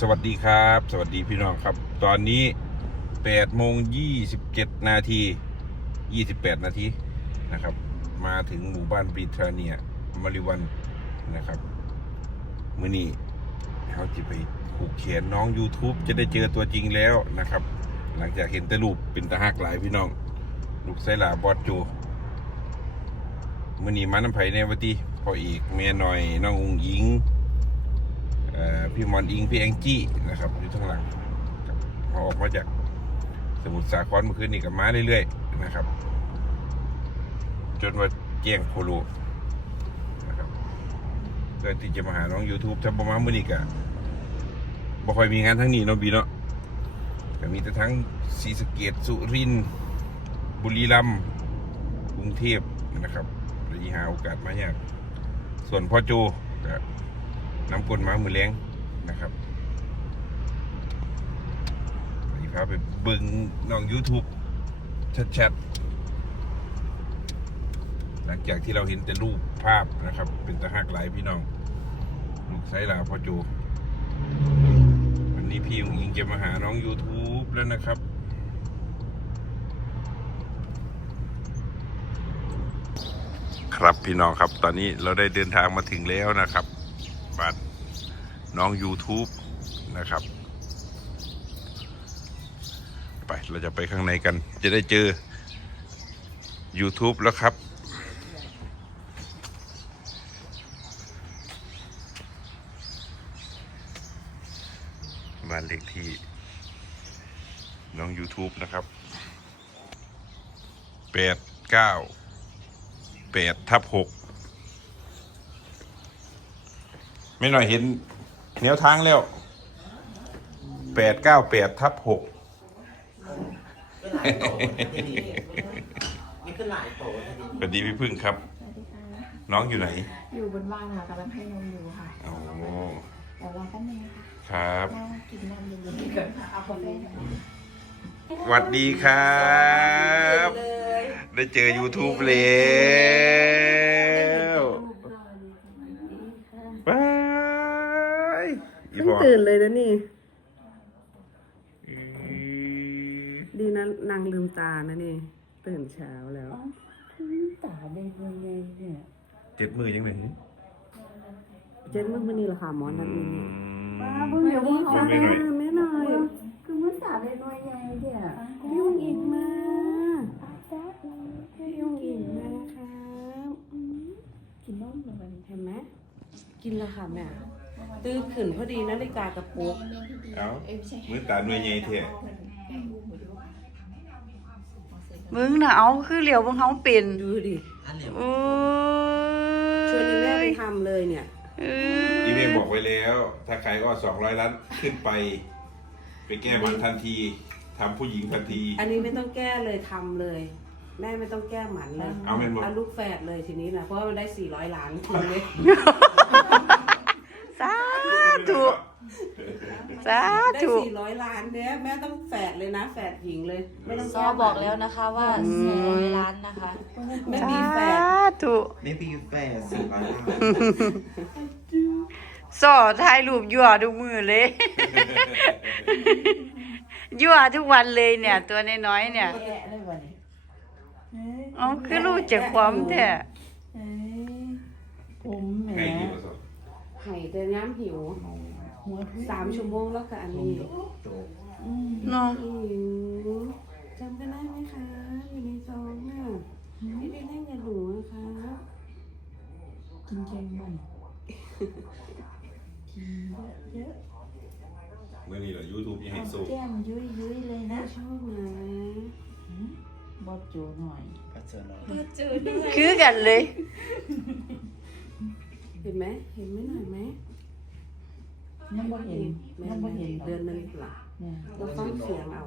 สวัสดีครับ สวัสดีพี่น้องครับ ตอนนี้8โมง27 นาที 28 นาทีนะครับ มาถึงหมู่บ้านบริทราเนียมาริวันนะครับมื่อนี้เขาจะไปผูกแขนน้อง YouTube จะได้เจอตัวจริงแล้วนะครับ หลังจากเห็นแต่รูปเป็นตาหักหลายพี่น้อง ลูกไซลาบอดจูมื่อนี้มาน้ำไผ่ในวัติพออีกเมียหน่อยน้องอุงอิง พี่หมอนอิงพี่แองจี้นะครับอยู่ข้างหลังครับพอออกมาจากสมุทรสาครเมื่อคืนนี้กับมาเรื่อยๆนะครับ จนว่าแจ้งโคโลนะครับเพื่อที่จะมาหาน้อง YouTube ถ้าประมาณมื่อนี้กะบ่ค่อยมีงานทั้งนี้เนาะบีเนาะก็มีแต่ทั้งศรีสะเกดสุรินทร์บุรีรัมย์กรุงเทพนะครับเลยหาโอกาสมายากส่วนพ่อโจก็ น้ำกลมามือแรงนะครับนี่พาไปเบิ่งน้อง YouTube ชัดๆหลังจากที่เราเห็นแต่รูปภาพนะครับ เป็นตะหักหลายพี่น้อง ลูกไซลาพ่อโจวันนี้พี่หงยิงจะมาหาน้อง YouTube แล้วนะครับครับพี่น้องครับตอนนี้เราได้เดินทางมาถึงแล้วนะครับ บ้านน้อง YouTube นะครับ ไปเราจะไปข้างในกัน จะได้เจอ YouTube แล้วครับบ้านเลขที่ น้อง YouTube นะครับแปดเก้าแปดทับหก ไม่หน่อยเห็นแนวทางแล้วแปดเก้าแปดทับหกนี่ก็หลายโตนะดิสวัสดีพี่พึ่งครับ สวัสดีค่ะ น้องอยู่ไหนอยู่บนบ้านค่ะกำลังให้นมอยู่ค่ะอ๋อเดี๋ยวรอแป๊บนึงนะคะครับ นั่งกินนมอยู่บนนี้ก่อนค่ะเอาคนแรกนะสวัสดีครับได้เจอ YouTube แล้วบาย อีเพิ่พงอตื่นเลยนะนี่อืมดีนะนางลืมตานะนี่ ตื่นเช้าแล้วตาได้ยังไงเนี่ยเจ็ดมือยังไงเจ็ดมื่อวันนี้เหรอคะหมอนันอืนี่มป้าเพิ่งเดี๋ยวว่าเขาไม่หน่อย แม่หน่อยคือมันตาได้น้อยใหญ่เนี่ยยุ่งอีกมาแซ่บเลยยุ่งอีกมาครับ กินนมเลยวันนี้เห็นไหมกินแล้วค่ะแม่ ตื่นขึ้นพอดีนาฬิกากระปุกเอามือตาหน่วยใหญ่เท่มึงน่ะเอาคือเหลียวมึงเขาเป็นดูดิอันเหลียวโอ้ยชวนแม่ไปทำเลยเนี่ยเอ้อียเมลบอกไว้แล้ว ถ้าใครก็สองร้อยล้านขึ้นไป ไปแก้มันทันทีทำผู้หญิงทันที อันนี้ไม่ต้องแก้เลยทำเลยแม่ไม่ต้องแก้หมันเลย เอาเป็นบอกเอาลูกแฝดเลยทีนี้นะเพราะว่ามันได้สี่ร้อยล้านคืนเลยสา ธุ สาได้ธุ สี่ร้อยล้านเนี่ยแม่ต้องแฝดเลยนะ แฝดหญิงเลย ไม่ต้องซอบอกแล้วนะคะว่าสี่ร้อยล้านนะคะไม่สามีแฝดธุ ไม่ปีแปดสี่ร้อยล้านสอถ่ายรูปยั่วทุกมือเลย ยั่วทุกวันเลยเนี่ย ตัวน้อยๆเนี่ยแกะได้วันนี้เอาคือรู้จักความแท้เอ้ยผมแหมไงดีประสบ ไห่แต่น้ำหิวหัวทุกสามชั่วโมงแล้วกับอันนี้โจกอืมเนาะหิวจำกันได้ไหมคะ อยู่ในซองน่ะไม่ได้เล่นกับหนูนะคะกินแกงมันกินเยอะเมื่อนี้เหรอยูทูบยังให้ๆสู้แก้มยุ้ยยุ้ยๆเลยนะชอบนะบอดจูหน่อยก็เจอเราคือกันเลย เห็นไหมเห็นไหมหน่อยไหมยังบ่เห็นแม่ยังบ่ไม่เห็เห็นนเดือนหนึงหลังเนี่ยเราฟังเสียงเอา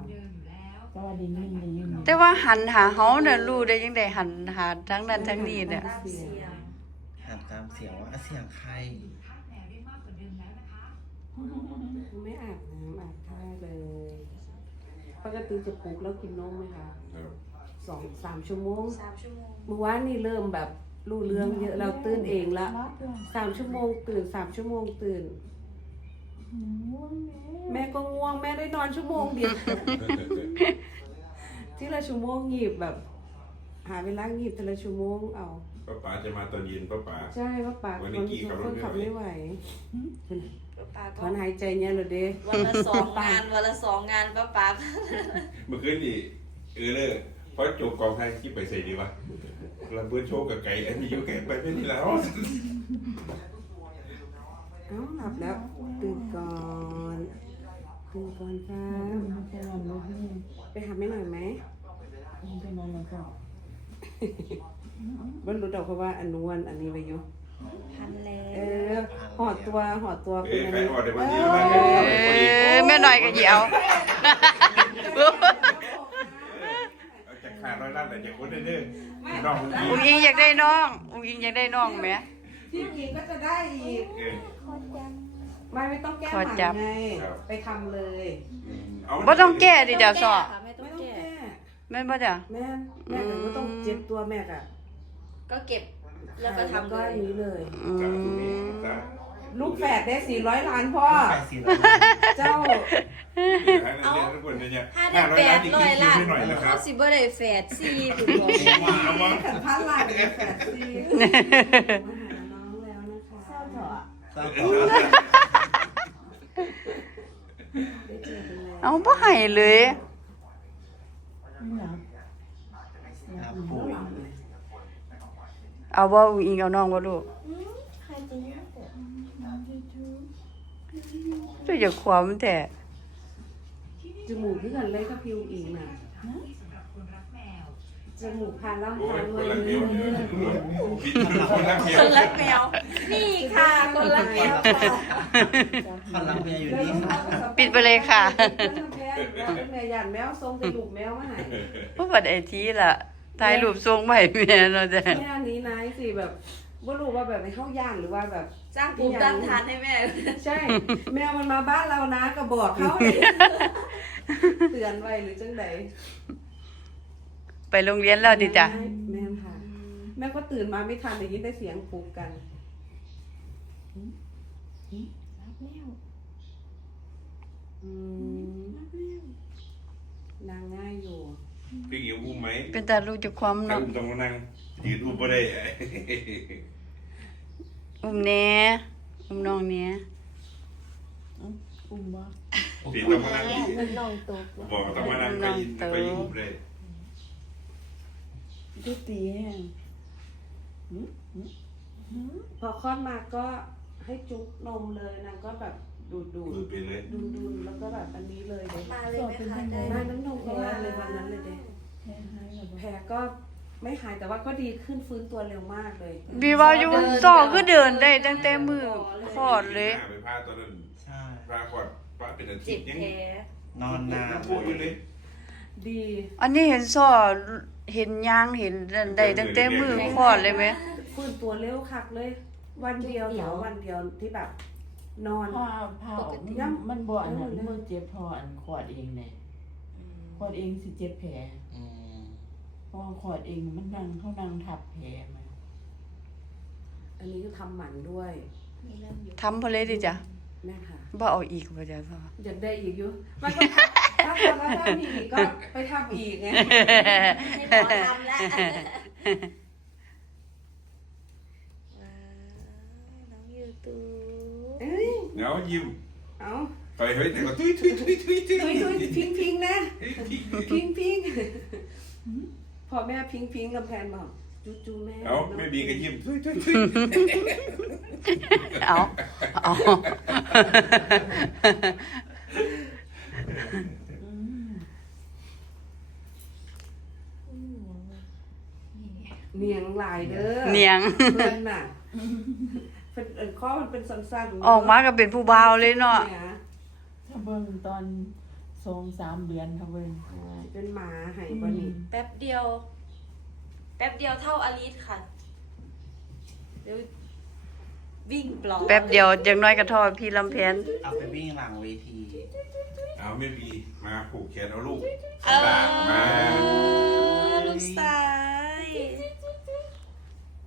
ก็ว่าดีนิ่งดีนิ่งแต่ว่าหันหาเฮาน่ะรู้ได้ยังไงหันหาทั้งนั้นทั้งนี้เนี่ยหาตามเสียงว่าอะเสียงใครไม่อาบน้ำอาบท่าเลยปกติจะปลุกแล้วกินนมไหมคะครับสองสามชั่วโมงสามชั่วโมงเมื่อวานนี่เริ่มแบบ รู้เรื่องเยอะเราตื่นเองละรับด้วยสามชั่วโมงตื่นสามชั่วโมงตื่น แม่ก็ง่วงแม่ได้นอนชั่วโมงเดียวที่ละชั่วโมงหยิบแบบ หาเวลาหยิบแต่ละชั่วโมงเอาป้าป๋าจะมาตอนเย็นป้าป๋าใช่ว่าปากวันคนี้นกี่ขับรคถนไม่ขับไหวไม่ไหวป้าถก็อนหายใจเนี่ยเหรอเด้วันละสองงานวันละสองงานป้าป้าเมื่อคืนนี่เออเลยเพราะจบกองไทยที่ไปใส่ดีวะเราเพื่อนโชว์กับไก่อันนี้อยู่ไก่ไปไม่ได้แล้วเอ้าหลับแล้วตื่นก่อนตื่นก่อนครัมับนจะนอนรถนี่ไปหาแม่หน่อยไหมมันจะนอนแล้วก็บรรลุดอกเพราะว่าอันนวนอันนี้ไปอยู่ทันแล้เอวอห่อตัวห่อตัวเอ้ยอันใครนี้ออกในวันนี้แล้วบ้างเออแม่หน่อยก็เหี่ยว เอาจากขาดร้อยล้าน แต่จากคนเด้อๆน้องคนนี้อุ้งอิงอยากได้น้องอุ้งอิงอยากได้น้องไหมที่อีกก็จะได้อีกเออไม่ไม่ต้องแก้ขอหมันจับไงครับไปทำเลยเอาบ่ต้องแก้ดิเดี๋ยวสอไม่ต้ไม่องต้องแก้แก้แม่นบ่จ้ะ แม่แม่ก็ต้องเจ็บตัวแม่อะก็เก็บแล้วก็ทำก็เลยอันนี้เลย อืสาธุนี่มสา ลูกแฝดได้สี่ร้อยล้านพ่อ แปดสิบล้านเจ้า เอาทุกคนเนี่ยถ้าได้แปดร้อยล้านหน่อยนะครัเขาบสิบ่ได้แฝดสี่ถูกบ่เอาวะขันพันล้านเป็นแฝดสี่มาหาน้องแล้วนะคะเศร้าเถอะทราบได้เจอกันแล้ว เอาบ่ให้เลยไม่หลับครับปู่เอาบ่อุ้งอิงเอาน้องบ่ลูก ตัวอย่าความแต่จมูกที่กันเลยก็พิวอีกนะจมูกพานล่างโอ้พายนคไว้นละเลเดียวยบิดคนละเดียวคนรักแมวนี่ค่ะคนรักแมวค่ะคันรักเมียอยู่แล้วนี่ลูกค่ะเอาปิดไปเลยค่ะแม่ยันแมวทรงกระดูกแมวมาให้บ่บัดไอทีล่ะถ่ายรูปส่งมาให้แม่เนาะจ้ะแม่อันนี้นายสิแบบ ว่ารู้ว่าแบบไปเข้าย่านหรือว่าแบบ สร้างภูมิต้านทานให้แม่ ใช่ แมวมันมาบ้านเรานะก็บอกเขาเตือนไว้หรือจังใดไปโรงเรียนแล้วดิจ้ะแม่ค่ะ แม่ก็ตื่นมาไม่ทันได้ยินได้เสียงปลุกกันรับแล้วอืมนางง่ายอยู่พี่อิ๋วอุ้มไหมเป็นตาลูกจะความถ้าเนาะอุ้มต้องมานั่ง ยืนอุ้มบ่ได้อุ้มแหน่อุ้มน้องแหน่อุ้มบ่พี่ต้องมานั่งมันนอนตกบอกต้องมานั่งไปยินไปยินอุ้มได้ดูตีแห้งพอคลอดมาก็ให้จุ๊บนมเลยนางก็แบบดูดดูมือไปเลยดูดูแล้วก็แบบอันนี้เลยเด็กมาเลยไหมคะได้ได้น้ำนมก็มาเลยวันนั้นเลยเด็กแห้งหายแล้วบ่แผลก็ ไม่หายแต่ว่าก็ดีขึ้นฟื้นตัวเร็วมากเลยบีว่าอยู่สองก็เดินได้ตั้งแต่มือคลอดเลยไปพาตอนนั้นใช่พาคลอดพาเป็นอาทิเจ็ตบย์ยังแผลนอนนานพูดอยู่เลยดีอันนี้เห็นซ้อเห็นยางเห็นได้ตั้งแต่มือคลอดเลยไหมฟื้นตัวเร็วคักเลย วันเดียวเหรอวันเดียวที่แบบ นอนพาพาออกมันมันบ่อันนั้นมือเจ็บพออันขอดเองแน่ขอดเองสิเจ็บแผลอืม เพราะว่าขอดเองมันนั่งเขานั่งทับแผลมาอันนี้ก็ทำหมันด้วย มีเรื่องอยู่ทำพอเลยดิจ้ะแม่ค่ะ บ่เอาอีกบ่จ้ะพ่ออยากได้อีกอยู่มันก็ถ้าพอแล้วถ้ามีอีกก็ไปทำอีกไงให้หมอทำแล้วว้าวน้องยูทูบเอ้ยเดี๋ยวยิ้มเอาไปเฮ้ยแต่ก็ทุยทุยทุยทุยทุยทุยทุยพิงพิงนะทุยพิงพิงพ อแม่พิงพิงลำแพนบอกจูจูแม่เอาไม่บีก็ยิ้มทุยทุยทุยเอาเอาอืมเนียงหลายเด้อเนียง เพื่อนน่ะเป็นเออข้อมันเป็นสั้นๆออกมาก็เป็นผู้บ่าวเลยเนาะนี่ยถ้าเบิ่งตอน สองสามเดือนถ้าเบิ่งเป็นหมาใหายบอนี่แป๊บเดียว แป๊บเดียวเท่าอลิสค่ะเดี๋ยววิ่งปลอมแป๊บเดียวจังน้อยก็ทอดพี่ลำแพนเอาไปวิ่งหลังเวที เอาไม่บีมาผูกแขนเอาลูกเอตากมาอลูกสาย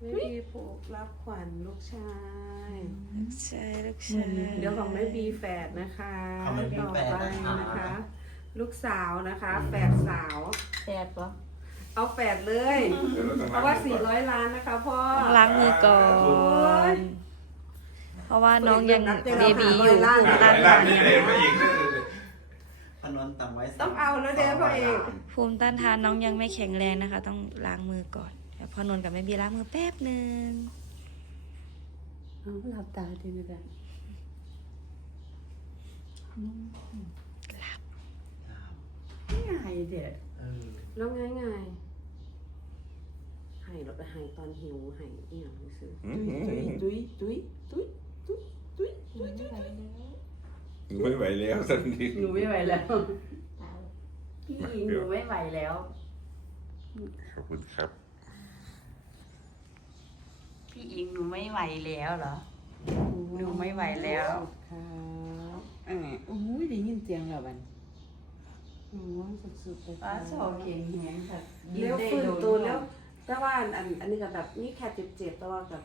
แม่บีผูกรับขวัญลูกชายใช่ลูกชายเดี๋ยวของแม่บีแฝดนะคะของแม่บีต่อแฝดไปนะคะ นะคะ ลูกสาวนะคะแฝดสาว แปดปะเอาแฝดเลย เพราะว่า 400 ล้านนะคะพ่อ ต้องล้างมือก่อน เพราะว่าน้องยังเบบีอยู่ล้างภูมิหลาต้ายนล้าทานนนี่เลยพระเอกเลยพนนตั้งไว้สต้องเอาแล้วเด้อพ่อเอก ภูมิต้านทานน้องยังไม่แข็งแรงนะคะ ต้องล้างมือก่อนเดี๋ยวพอนนท์กับแม่บีล้างมือแป๊บหนึ่งเอาหลับตาดีไหมแบบง่ายเด็ดเออแล้วง่ายง่ายๆให้เราไปให้ตอนหิวให้เอี่ยงซื้อตุ้ยตุ้ยตุ้ยตุ้ยตุ้ยตุ้ยตุ้ยไม่ไหวแล้วสักทีหนูไม่ไหวแล้วพี่อิงหนูไม่ไหวแล้วขอบคุณครับ พี่อิงหนูไม่ไหวแล้วเหรอ หนูไม่ไหวแล้ว ครับเออโอ้ยได้ยินเสียงแล้วบันหนูว่าสุดๆเลยป้าชอบเก่งแฮงค่ะเลี้ยวฟื้นตัวแล้ว แต่ว่าอันอันอันนี้ก็แบบนี่แค่เจ็บๆแต่ว่ากับ